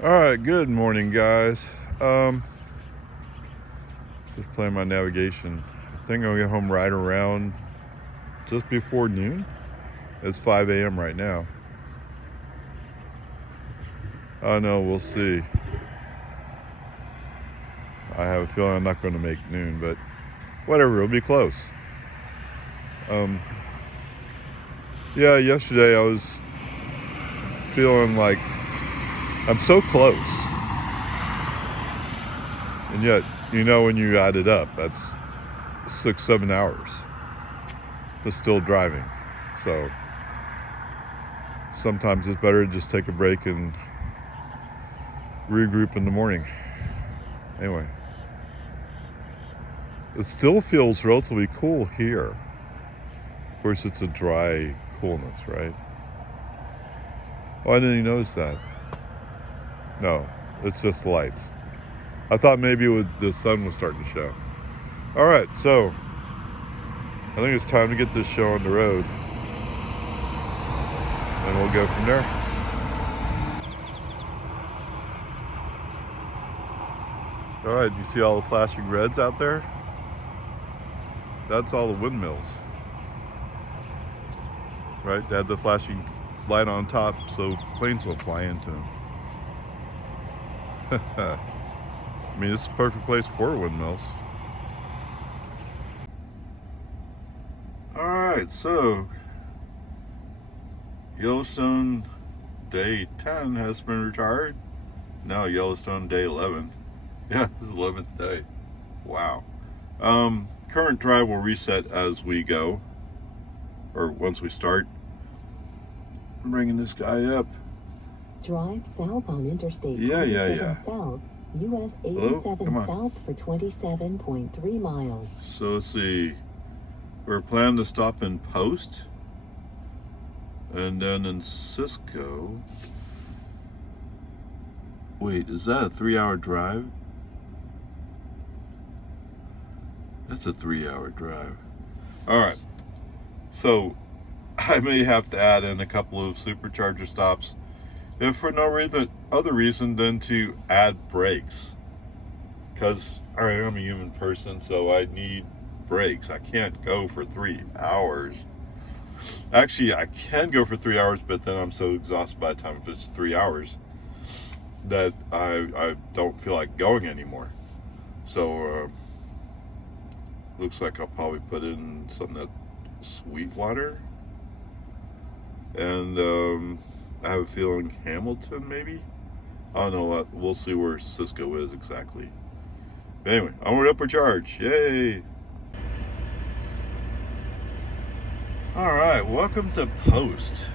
All right, good morning, guys. Just playing my navigation. I think I'll get home right around just before noon. It's 5 a.m. right now. Oh no, we'll see. I have a feeling I'm not going to make noon, but whatever, it'll be close. Yeah, yesterday I was feeling like I'm so close, and yet, when you add it up, that's 6-7 hours, but still driving. So sometimes it's better to just take a break and regroup in the morning. Anyway, it still feels relatively cool here. Of course, it's a dry coolness, right? Why didn't you notice that? No, it's just the lights. I thought maybe the sun was starting to show. All right, so I think it's time to get this show on the road, and we'll go from there. All right, you see all the flashing reds out there? That's all the windmills, right? They have the flashing light on top so planes don't fly into them. I mean, it's a perfect place for windmills. All right, so Yellowstone Day 10 has been retired. Now Yellowstone Day 11. Yeah, this is 11th day. Wow. Current drive will reset as we go, or once we start. I'm bringing this guy up. Drive south on Interstate Yeah. 27 South, US 87 South for 27.3 miles. So let's see. We're planning to stop in Post, and then in Cisco. Wait, is that a 3-hour drive? That's a 3-hour drive. All right. So I may have to add in a couple of supercharger stops, if for no other reason than to add brakes. Because I'm a human person, so I need brakes. I can't go for 3 hours. Actually, I can go for 3 hours, but then I'm so exhausted by the time it's 3 hours that I don't feel like going anymore. So looks like I'll probably put in something at Sweetwater, and I have a feeling Hamilton maybe. I don't know what. We'll see where Cisco is exactly. But anyway, onward, upward charge! Yay! All right, welcome to Post.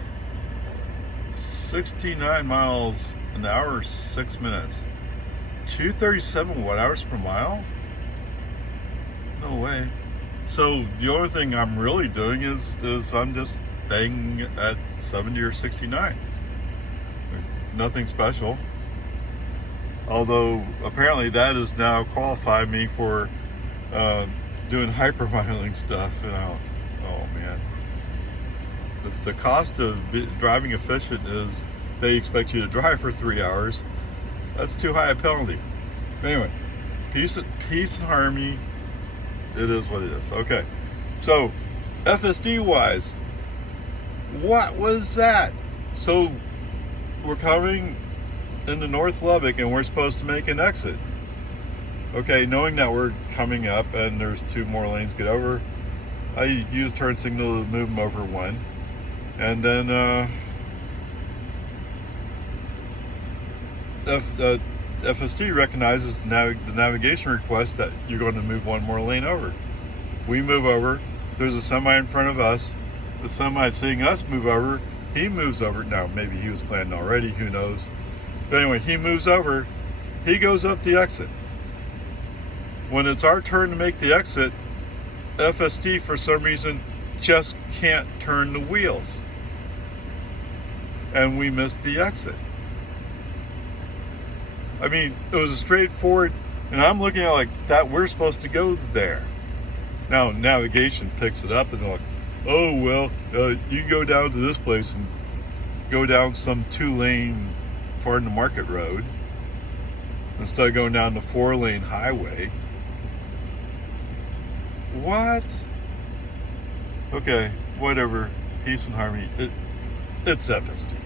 69 miles an hour, 6 minutes. 237 watt-hours per mile? No way. So the only thing I'm really doing is I'm just staying at 70 or 69. Nothing special. Although apparently that is now qualifying me for doing hypermiling stuff. Oh man. The cost of driving efficient is they expect you to drive for 3 hours. That's too high a penalty. Anyway, peace and harmony. It is what it is. Okay, so FSD wise, what was that? So we're coming into North Lubbock and we're supposed to make an exit. Okay, knowing that we're coming up and there's 2 more lanes to get over, I use turn signal to move them over one. And then FSD recognizes the navigation request that you're going to move one more lane over. We move over. There's a semi in front of us. The semi seeing us move over, he moves over. Now, maybe he was planning already, who knows. But anyway, he moves over. He goes up the exit. When it's our turn to make the exit, FSD, for some reason, just can't turn the wheels. And we missed the exit. I mean, it was a straightforward, and I'm looking at like that, we're supposed to go there. Now, navigation picks it up, and they're like, oh, well, you can go down to this place and go down some 2-lane Farm to Market Road instead of going down the 4-lane highway. What? Okay, whatever. Peace and harmony. It's FSD.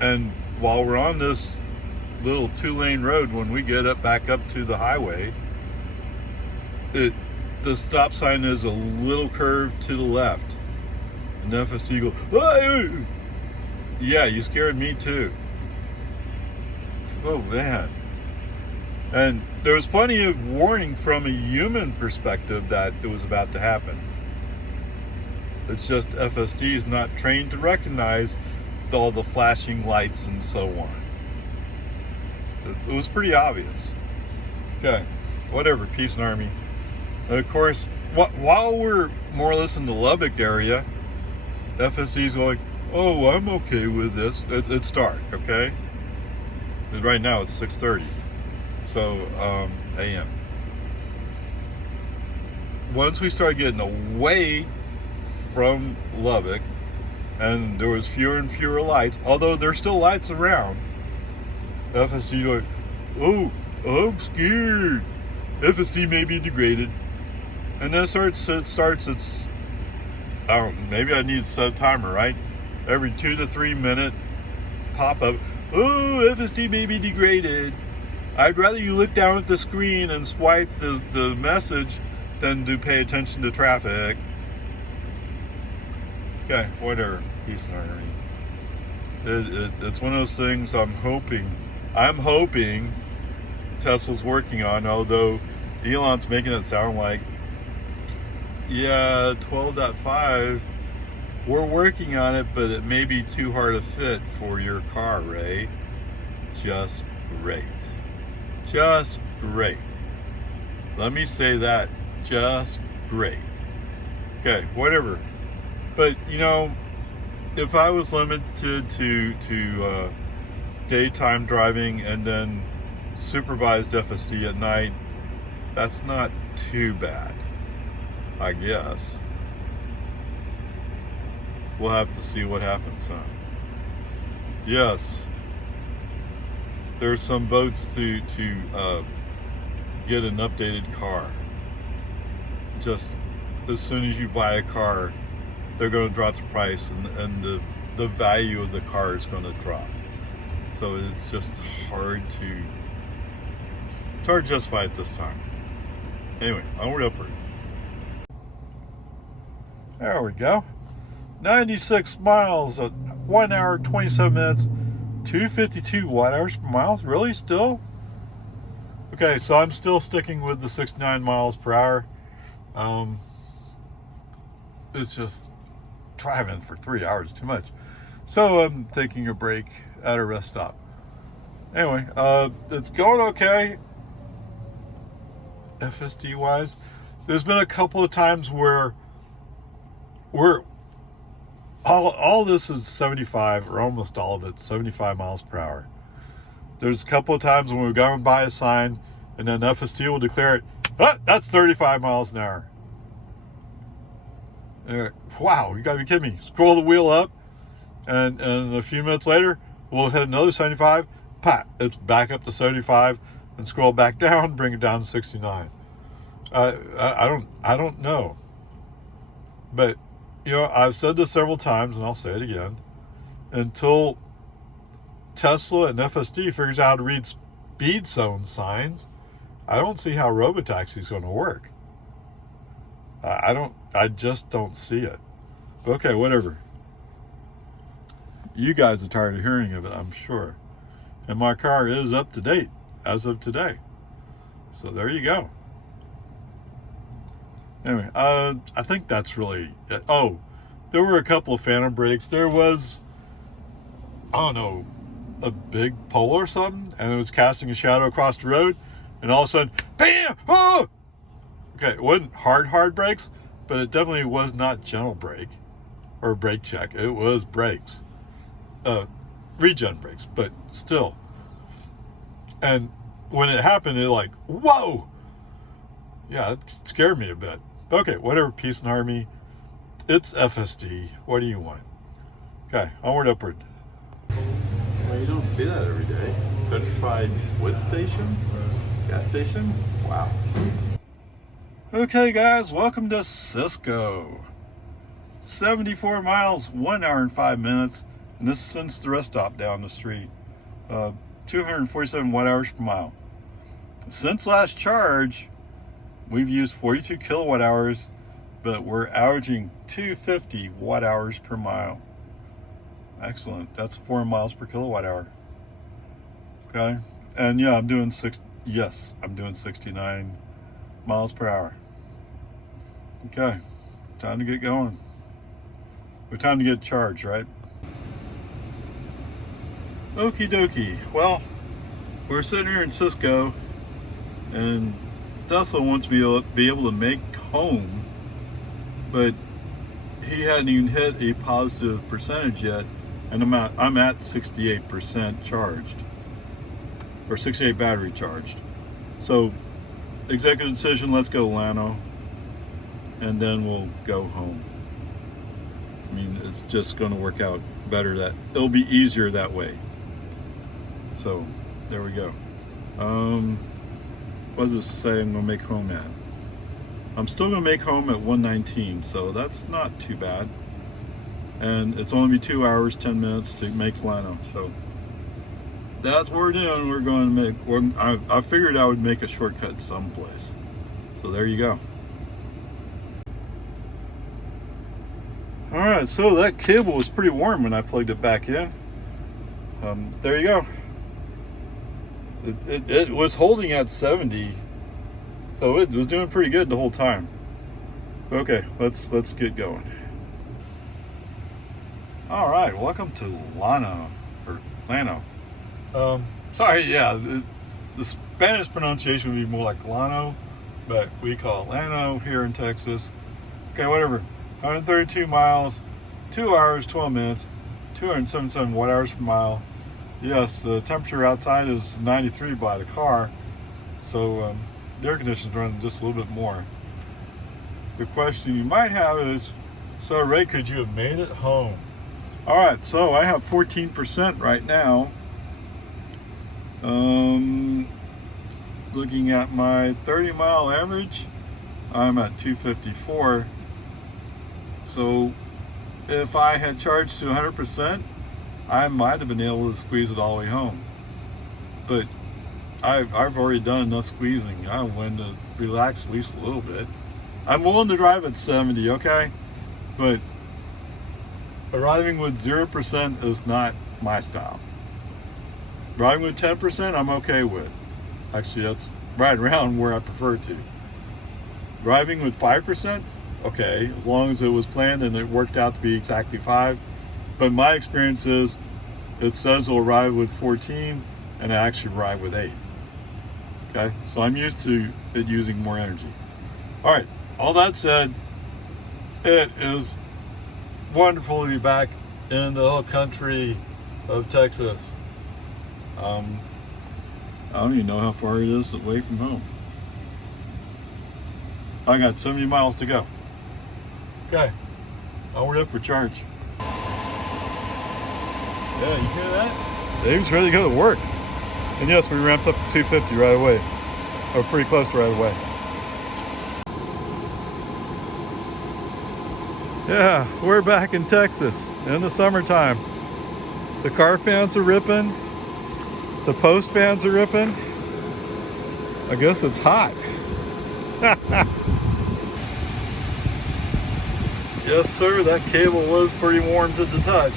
And while we're on this little 2-lane road, when we get back up to the highway, the stop sign is a little curve to the left, and the FSD goes, "Hey!" Yeah, you scared me too. Oh man. And there was plenty of warning from a human perspective that it was about to happen. It's just FSD is not trained to recognize all the flashing lights and so on. It was pretty obvious. Okay, whatever, peace and army. And of course, while we're more or less in the Lubbock area, FSD's going, "Oh, I'm okay with this." It's dark, okay? And right now it's 6:30, so a.m. Once we started getting away from Lubbock, and there was fewer and fewer lights, although there's still lights around, FSD like, "Oh, I'm scared. FSD may be degraded." And then it's, I don't know, maybe I need to set a timer, right? Every 2 to 3 minute pop up, "Oh, FSD may be degraded. I'd rather you look down at the screen and swipe the message than to pay attention to traffic." Okay, whatever. Peace and harmony. It's one of those things I'm hoping Tesla's working on, although Elon's making it sound like, yeah, 12.5, we're working on it, but it may be too hard a fit for your car, Ray. Just great. Just great. Let me say that. Just great. Okay, whatever. But, you know, if I was limited to daytime driving and then supervised FSD at night, that's not too bad, I guess. We'll have to see what happens, huh? Yes. There's some votes to get an updated car. Just as soon as you buy a car, they're going to drop the price, and the value of the car is going to drop. So it's just hard to justify it this time. Anyway, onward, upward. There we go. 96 miles at 1 hour 27 minutes, 252 watt-hours per mile. Really, still? Okay, so I'm still sticking with the 69 miles per hour. It's just driving for 3 hours too much. So I'm taking a break at a rest stop. Anyway, it's going okay. FSD wise, there's been a couple of times where all this is 75, or almost all of it, 75 miles per hour. There's a couple of times when we've gone by a sign, and then FSD will declare it, "Oh, that's 35 miles an hour." Wow, you gotta be kidding me. Scroll the wheel up, and a few minutes later, we'll hit another 75, pat, it's back up to 75, and scroll back down, bring it down to 69. I don't know. But, you know, I've said this several times, and I'll say it again. Until Tesla and FSD figures out how to read speed zone signs, I don't see how robotaxi is going to work. I just don't see it. But okay, whatever. You guys are tired of hearing of it, I'm sure. And my car is up to date as of today. So there you go. Anyway, I think that's really it. Oh, there were a couple of phantom brakes. There was, I don't know, a big pole or something, and it was casting a shadow across the road, and all of a sudden, bam! Oh! Okay, it wasn't hard brakes, but it definitely was not gentle brake or brake check. It was brakes, regen brakes, but still. And when it happened, it like, whoa! Yeah, it scared me a bit. But okay, whatever, peace and harmony. It's FSD. What do you want? Okay, onward, upward. You don't see that every day. Petrified wood station? Gas station? Wow. Okay guys, welcome to Cisco. 74 miles, 1 hour and 5 minutes. And this is since the rest stop down the street. 247 watt hours per mile. Since last charge, we've used 42 kilowatt hours, but we're averaging 250 watt hours per mile. Excellent. That's 4 miles per kilowatt hour. Okay. And yeah, I'm doing 69 miles per hour. Okay. Time to get going. We're time to get charged, right? Okie dokie. Well, we're sitting here in Cisco, and Tesla wants me to be able to make home, but he hadn't even hit a positive percentage yet, and I'm at 68% charged, or 68 battery charged. So, executive decision, let's go Llano, and then we'll go home. I mean, it's just going to work out better. That it'll be easier that way. So, there we go. What does it say I'm going to make home at? I'm still going to make home at 119, so that's not too bad. And it's only be 2 hours, 10 minutes to make Llano. So that's what we're doing. We're going to make, I figured I would make a shortcut someplace. So there you go. All right, so that cable was pretty warm when I plugged it back in. There you go. It was holding at 70, so it was doing pretty good the whole time. Okay, let's get going. All right, welcome to Llano, or Llano. Sorry, yeah, the Spanish pronunciation would be more like Llano, but we call it Llano here in Texas. Okay, whatever. 132 miles, 2 hours, 12 minutes, 277 watt hours per mile. Yes, the temperature outside is 93 by the car, so the air conditioner's running just a little bit more. The question you might have is, so Ray, could you have made it home? All right, so I have 14% right now. Looking at my 30-mile average, I'm at 254. So if I had charged to 100%, I might have been able to squeeze it all the way home. But I've already done enough squeezing. I'm willing to relax at least a little bit. I'm willing to drive at 70, okay? But arriving with 0% is not my style. Driving with 10%, I'm okay with. Actually, that's right around where I prefer to. Driving with 5%, okay, as long as it was planned and it worked out to be exactly 5. But my experience is, it says it'll arrive with 14, and it actually arrived with 8. Okay, so I'm used to it using more energy. All right, all that said, it is wonderful to be back in the whole country of Texas. I don't even know how far it is away from home. I got 70 miles to go. Okay, onward up for charge. Yeah, you hear that? Dave's ready to go to work. And yes, we ramped up to 250 right away. Or pretty close to right away. Yeah, we're back in Texas in the summertime. The car fans are ripping. The post fans are ripping. I guess it's hot. Yes, sir, that cable was pretty warm to the touch.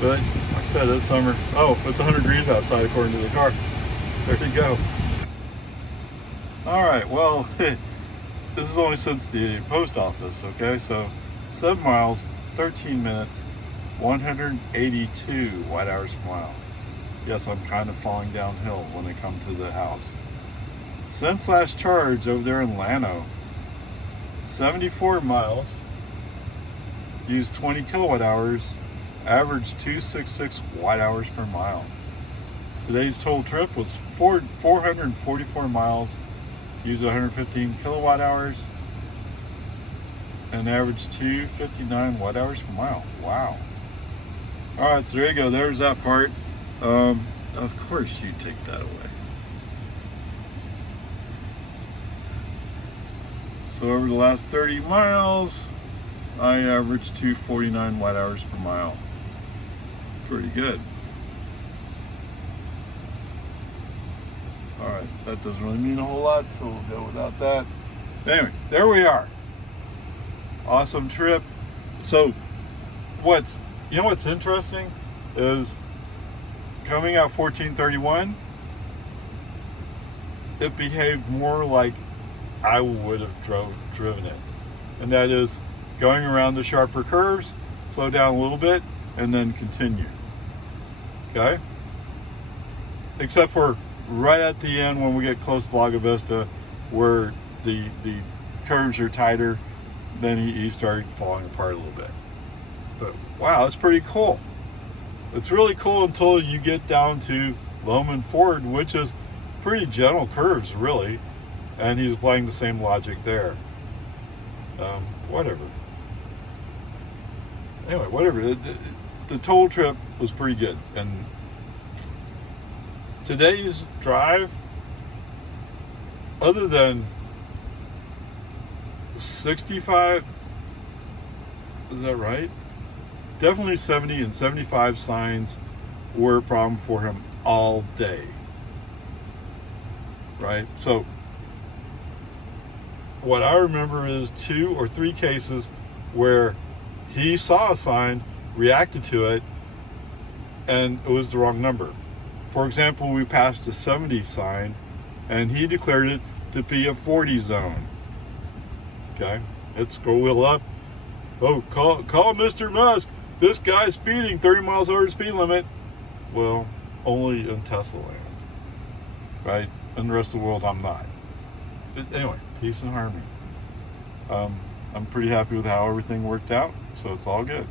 But like I said, it's summer. Oh, it's 100 degrees outside according to the car. There you go. All right, well, this is only since the post office, okay? So 7 miles, 13 minutes, 182 watt hours per mile. Yes, I'm kind of falling downhill when I come to the house. Since last charge over there in Llano, 74 miles, used 20 kilowatt hours, average 266 watt hours per mile. Today's total trip was 444 miles, used 115 kilowatt hours, and average 259 watt hours per mile. Wow. All right, so there you go. There's that part. Of course you take that away. So over the last 30 miles, I averaged 249 watt hours per mile. Pretty good. All right, that doesn't really mean a whole lot, so we'll go without that. Anyway, there we are. Awesome trip. So what's interesting is coming out 1431, it behaved more like I would have driven it. And that is going around the sharper curves, slow down a little bit, and then continue. Okay? Except for right at the end when we get close to Lago Vista, where the curves are tighter, then he started falling apart a little bit. But wow, that's pretty cool. It's really cool until you get down to Loman Ford, which is pretty gentle curves, really. And he's applying the same logic there. Whatever. Anyway, whatever. The total trip was pretty good. And today's drive, other than 65, is that right? Definitely 70 and 75 signs were a problem for him all day. Right? So what I remember is 2 or 3 cases where he saw a sign, reacted to it, and it was the wrong number. For example, we passed a 70 sign and he declared it to be a 40 zone. Okay, let's go wheel up. Oh, call Mr. Musk. This guy's speeding 30 miles over the speed limit. Well, only in Tesla land, right? In the rest of the world, I'm not. But anyway, peace and harmony. I'm pretty happy with how everything worked out, so it's all good.